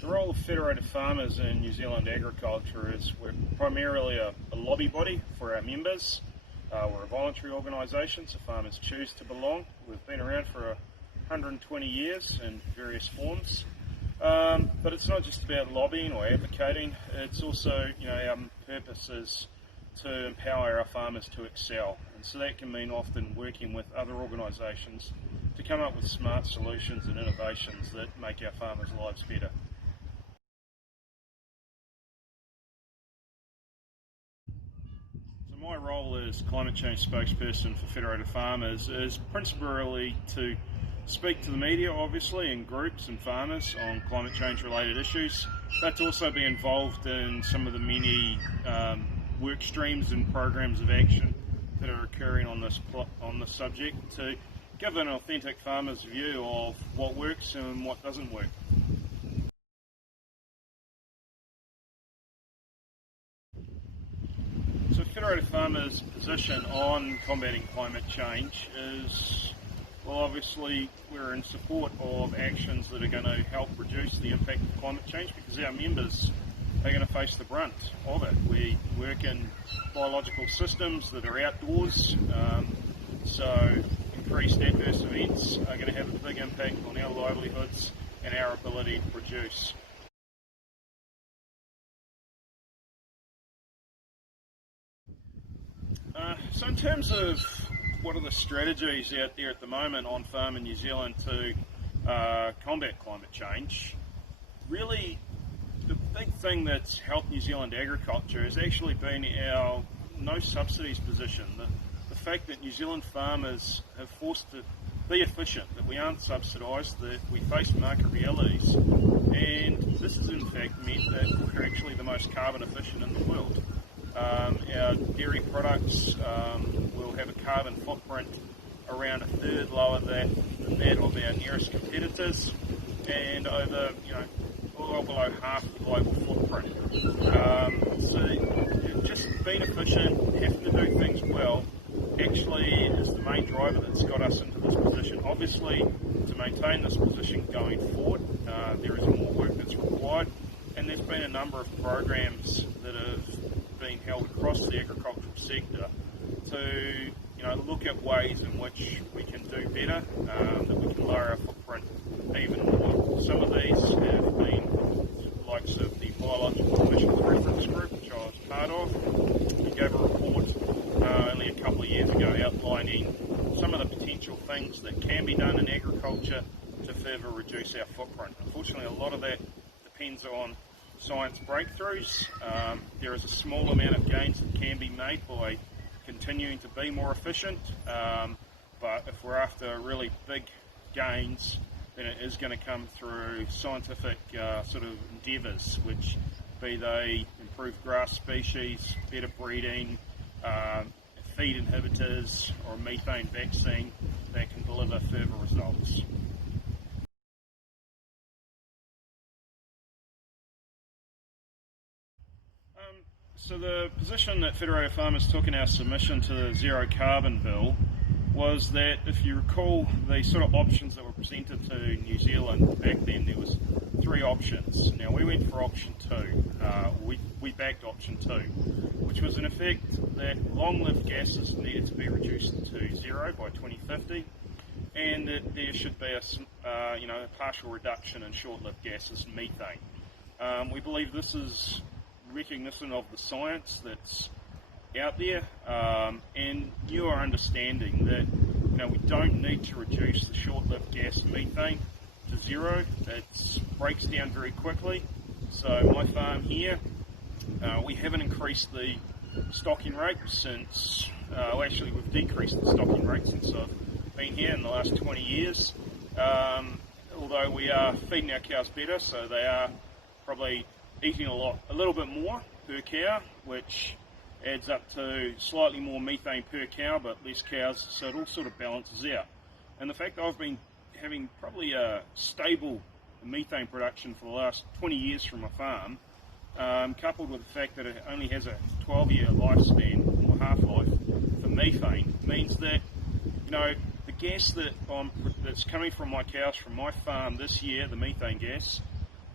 The role of federated farmers in New Zealand agriculture is we're primarily a lobby body for our members. We're a voluntary organisation, so farmers choose to belong. We've been around for 120 years in various forms. But it's not just about lobbying or advocating, it's also, our purpose is to empower our farmers to excel. And so that can mean often working with other organisations to come up with smart solutions and innovations that make our farmers' lives better. So my role as climate change spokesperson for Federated Farmers is principally to speak to the media, obviously, and groups and farmers on climate change related issues, but to also be involved in some of the many work streams and programs of action that are occurring on this subject to give an authentic farmer's view of what works and what doesn't work. So Federated Farmers' position on combating climate change is, well, obviously we're in support of actions that are going to help reduce the impact of climate change because our members are going to face the brunt of it. We work in biological systems that are outdoors, so increased adverse events are going to have a big impact on our livelihoods and our ability to produce. So in terms of what are the strategies out there at the moment on farm in New Zealand to combat climate change, really the big thing that's helped New Zealand agriculture has actually been our no subsidies position. The fact that New Zealand farmers have forced to be efficient, that we aren't subsidised, that we face market realities, and this has in fact meant that we're actually the most carbon efficient in the world. Our dairy products will have a carbon footprint around a third lower than that of our nearest competitors, and over, well below half the global footprint. So just being efficient, having to do things well, actually is the main driver that's got us into this position. Obviously, to maintain this position going forward, there is more work that's required, and there's been a number of programs that have been held across the agricultural sector to look at ways in which we can do better, that we can lower our footprint even more. Some of these have been the likes of the Biological Emissions Reference Group, which I was part of. We gave a report only a couple of years ago outlining some of the potential things that can be done in agriculture to further reduce our footprint. Unfortunately, a lot of that depends on science breakthroughs. There is a small amount of gains that can be made by continuing to be more efficient, but if we're after really big gains, then it is going to come through scientific sort of endeavours, which be they improved grass species, better breeding, feed inhibitors, or a methane vaccine that can deliver further results. So the position that Federated Farmers took in our submission to the Zero Carbon Bill was that, if you recall, the sort of options that were presented to New Zealand back then, there was three options. Now we went for option two. We backed option two, which was in effect that long-lived gases needed to be reduced to zero by 2050, and that there should be a partial reduction in short-lived gases and methane. We believe this is recognition of the science that's out there, and you are understanding that we don't need to reduce the short-lived gas methane to zero. It breaks down very quickly. So my farm here, we haven't increased the stocking rate since, actually we've decreased the stocking rate since I've been here in the last 20 years, although we are feeding our cows better, so they are probably eating a little bit more per cow, which adds up to slightly more methane per cow but less cows, so it all sort of balances out. And the fact that I've been having probably a stable methane production for the last 20 years from my farm, coupled with the fact that it only has a 12-year lifespan or half-life for methane, means that, you know, the gas that's coming from my cows from my farm this year, the methane gas,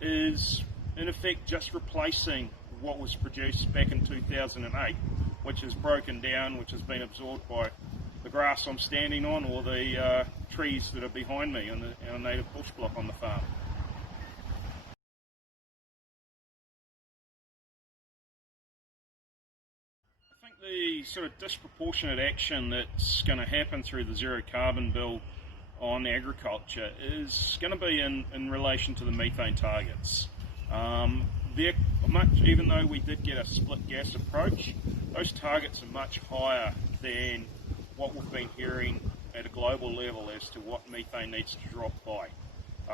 is in effect just replacing what was produced back in 2008, which is broken down, which has been absorbed by the grass I'm standing on or the trees that are behind me on our native bush block on the farm. I think the sort of disproportionate action that's going to happen through the zero carbon bill on agriculture is going to be in relation to the methane targets. Even though we did get a split gas approach, those targets are much higher than what we've been hearing at a global level as to what methane needs to drop by.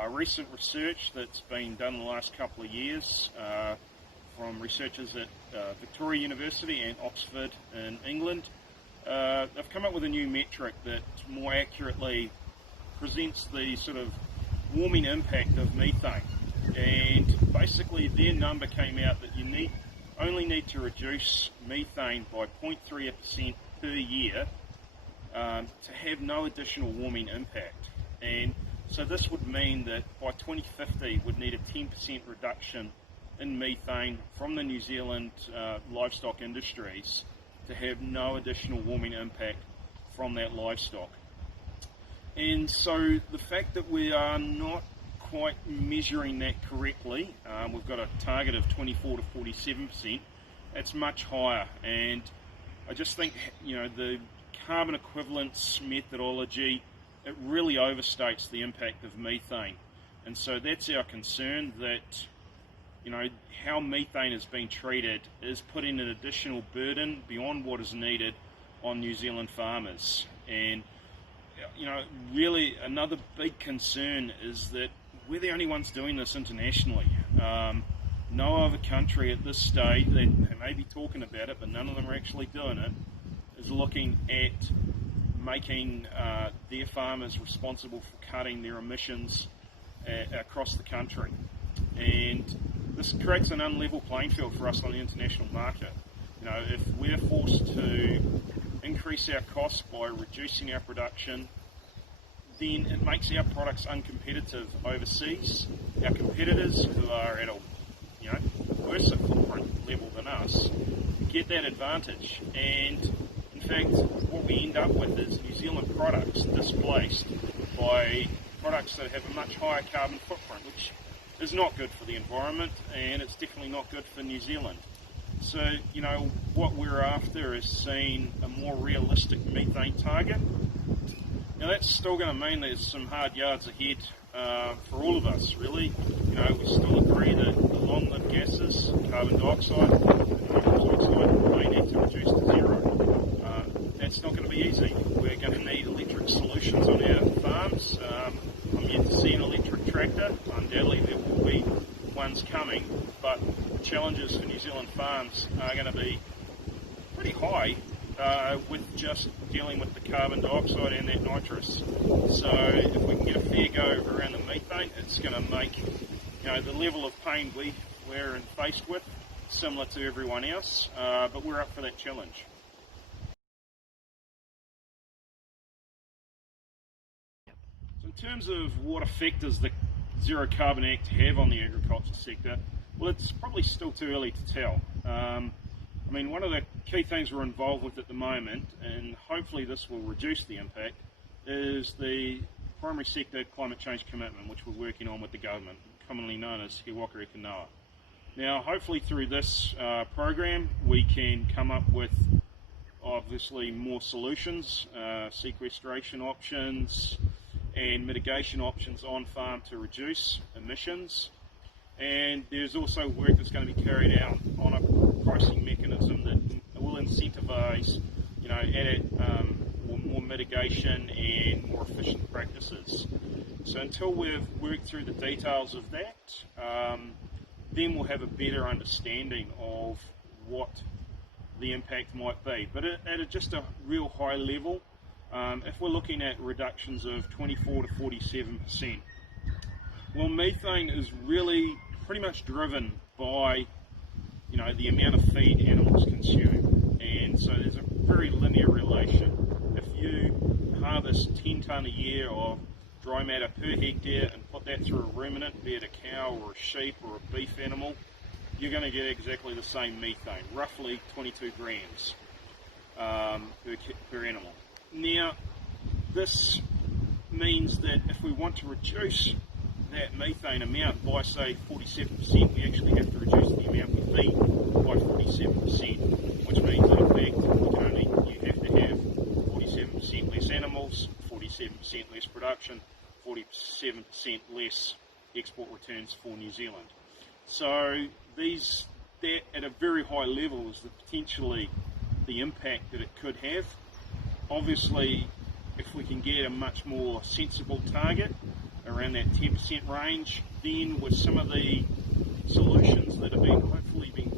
Recent research that's been done in the last couple of years from researchers at Victoria University and Oxford in England, they've come up with a new metric that more accurately presents the sort of warming impact of methane. And basically their number came out that you only need to reduce methane by 0.3% per year to have no additional warming impact. And so this would mean that by 2050 we'd need a 10% reduction in methane from the New Zealand livestock industries to have no additional warming impact from that livestock. And so the fact that we are not quite measuring that correctly, we've got a target of 24 to 47%, that's much higher. And I just think, you know, the carbon equivalence methodology, it really overstates the impact of methane. And so that's our concern, that, you know, how methane is being treated is putting an additional burden beyond what is needed on New Zealand farmers. And, you know, really another big concern is that we're the only ones doing this internationally. No other country at this stage, they may be talking about it, but none of them are actually doing it, is looking at making their farmers responsible for cutting their emissions across the country. And this creates an unlevel playing field for us on the international market. You know, if we're forced to increase our costs by reducing our production, then it makes our products uncompetitive overseas. Our competitors, who are at a worse footprint level than us, get that advantage. And in fact, what we end up with is New Zealand products displaced by products that have a much higher carbon footprint, which is not good for the environment, and it's definitely not good for New Zealand. So, you know, what we're after is seeing a more realistic methane target. Now, that's still going to mean there's some hard yards ahead for all of us, really. You know, we still agree that the long-lived gases, carbon dioxide and nitrous oxide, may need to reduce to zero. That's not going to be easy. We're going to need electric solutions on our farms. I'm yet to see an electric tractor. Undoubtedly there will be ones coming, but the challenges for New Zealand farms are going to be pretty high with just dealing with the carbon dioxide and that nitrous. So if we can get a fair go around the methane, it's going to make, you know, the level of pain we're faced with similar to everyone else, but we're up for that challenge. So in terms of what effect does the Zero Carbon Act have on the agriculture sector, well, it's probably still too early to tell. I mean, one of the key things we're involved with at the moment, and hopefully this will reduce the impact, is the primary sector climate change commitment, which we're working on with the government, commonly known as He Waka Eke Noa. Now, hopefully through this program, we can come up with obviously more solutions, sequestration options and mitigation options on farm to reduce emissions. And there's also work that's going to be carried out on a pricing mechanism that will incentivise, you know, more mitigation and more efficient practices. So until we've worked through the details of that, then we'll have a better understanding of what the impact might be. But at just a real high level, if we're looking at reductions of 24 to 47%, well, methane is really pretty much driven by, the amount of feed animals consume. And so there's a very linear relation. If you harvest 10 tonne a year of dry matter per hectare and put that through a ruminant, be it a cow or a sheep or a beef animal, you're going to get exactly the same methane, roughly 22 grams per animal. Now, this means that if we want to reduce that methane amount by, say, 47%, we actually have to reduce the amount we feed by 47%, which means that in fact you have to have 47% less animals, 47% less production, 47% less export returns for New Zealand. So that at a very high level is potentially the impact that it could have. Obviously, if we can get a much more sensible target around that 10% range, then with some of the solutions that have been hopefully been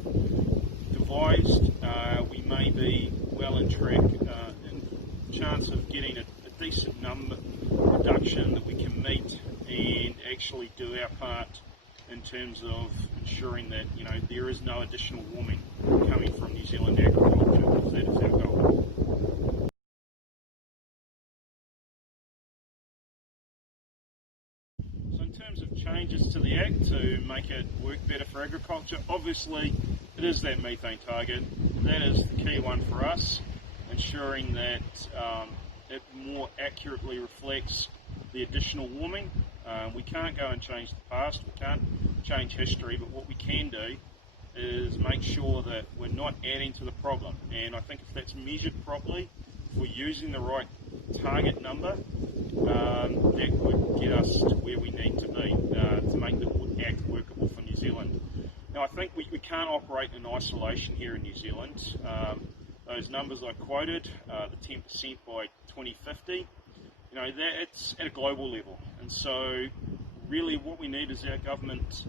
devised, we may be well in track in chance of getting a decent number reduction that we can meet and actually do our part in terms of ensuring that there is no additional warming coming from New Zealand agriculture, because that is our goal. So in terms of changes to the Act to make it work better for agriculture, obviously it is that methane target. That is the key one for us, ensuring that it more accurately reflects the additional warming. We can't go and change the past, we can't change history, but what we can do is make sure that we're not adding to the problem. And I think if that's measured properly, if we're using the right target number, that would get us to where we need to be to make the Act workable for New Zealand. Now, I think we can't operate in isolation here in New Zealand. Those numbers I quoted, the 10% by 2050, that's at a global level. And so really what we need is our government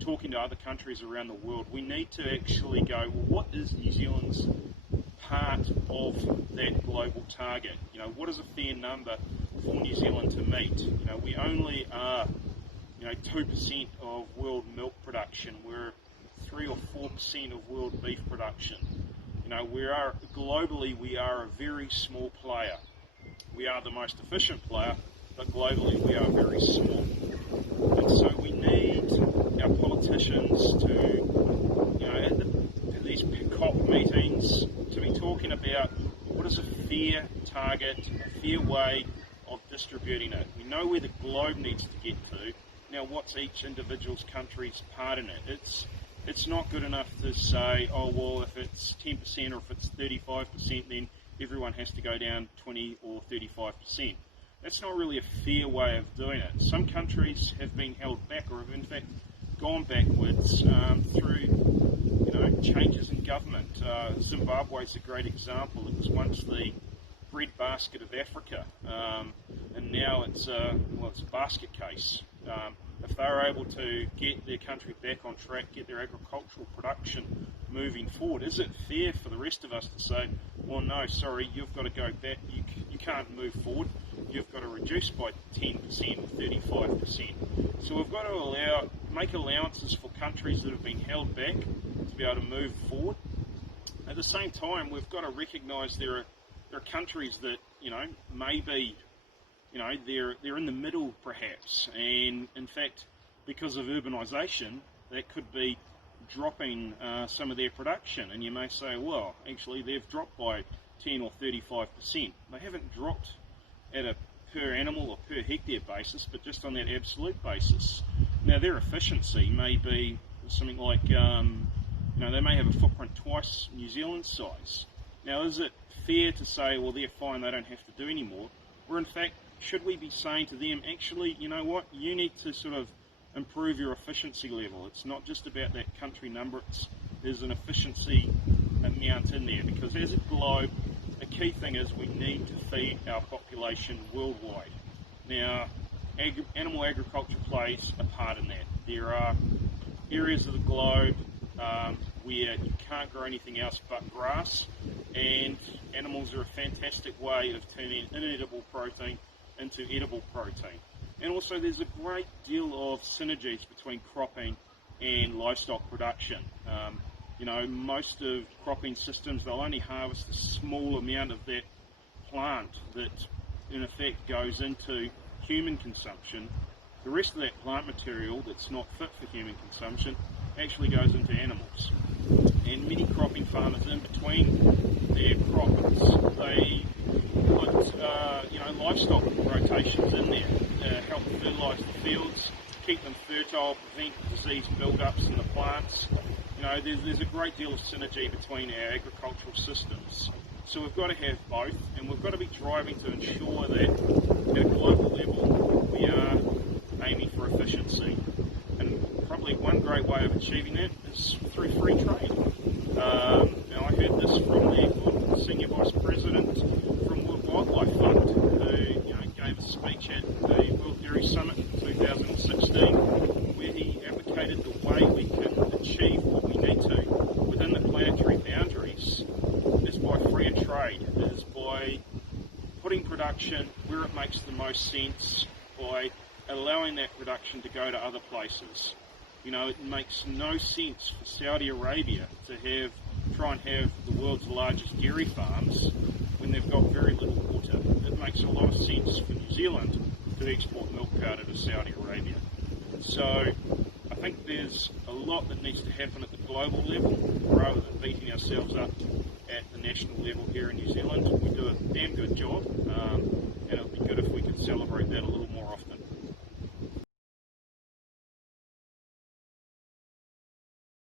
talking to other countries around the world. We need to actually go, well, what is New Zealand's part of that global target? What is a fair number for New Zealand to meet? We only are, 2% of world milk production. We're 3 or 4% of world beef production. Globally, we are a very small player. We are the most efficient player, but globally we are very small. And so we need our politicians to, at these COP meetings, to be talking about what is a fair target, a fair way of distributing it. We know where the globe needs to get to. Now, what's each individual's country's part in it? It's not good enough to say, oh, well, if it's 10% or if it's 35%, then everyone has to go down 20 or 35%. That's not really a fair way of doing it. Some countries have been held back, or have in fact gone backwards through changes in government. Zimbabwe is a great example. It was once the breadbasket of Africa, and now it's a basket case. If they're able to get their country back on track, get their agricultural production moving forward, is it fair for the rest of us to say, well, no, sorry, you've got to go back, you can't move forward, you've got to reduce by 10% or 35%. So we've got to make allowances for countries that have been held back to be able to move forward. At the same time, we've got to recognise there are countries that, may be, they're in the middle perhaps, and in fact, because of urbanisation, that could be dropping some of their production. And you may say, well, actually they've dropped by 10 or 35%. They haven't dropped at a per animal or per hectare basis, but just on that absolute basis. Now, their efficiency may be something like, they may have a footprint twice New Zealand's size. Now, is it fair to say, well, they're fine, they don't have to do any more? Or in fact, should we be saying to them, actually, you know what, you need to sort of improve your efficiency level. It's not just about that country number, there's an efficiency amount in there, because as a globe, a key thing is we need to feed our population worldwide. Now, animal agriculture plays a part in that. There are areas of the globe where you can't grow anything else but grass, and animals are a fantastic way of turning inedible protein into edible protein. And also there's a great deal of synergies between cropping and livestock production. Most of cropping systems, they'll only harvest a small amount of that plant that in effect goes into human consumption. The rest of that plant material that's not fit for human consumption actually goes into animals. And many cropping farmers in between their croppers, they put livestock rotations in there, help fertilise the fields, keep them fertile, prevent disease build-ups in the plants. There's a great deal of synergy between our agricultural systems. So we've got to have both, and we've got to be driving to ensure that at a global level we are aiming for efficiency. And probably one great way of achieving that is through free trade. Now I heard this from the Senior Vice President from World Wildlife Fund, who gave a speech at the World Dairy Summit in 2016, where he advocated the way we can achieve what we need to within the planetary boundaries is by free trade, is by putting production where it makes the most sense, by allowing that production to go to other places. It makes no sense for Saudi Arabia to try and have the world's largest dairy farms when they've got very little water. It makes a lot of sense for New Zealand to export milk powder to Saudi Arabia. So I think there's a lot that needs to happen at the global level rather than beating ourselves up at the national level here in New Zealand. We do a damn good job, and it would be good if we could celebrate that a little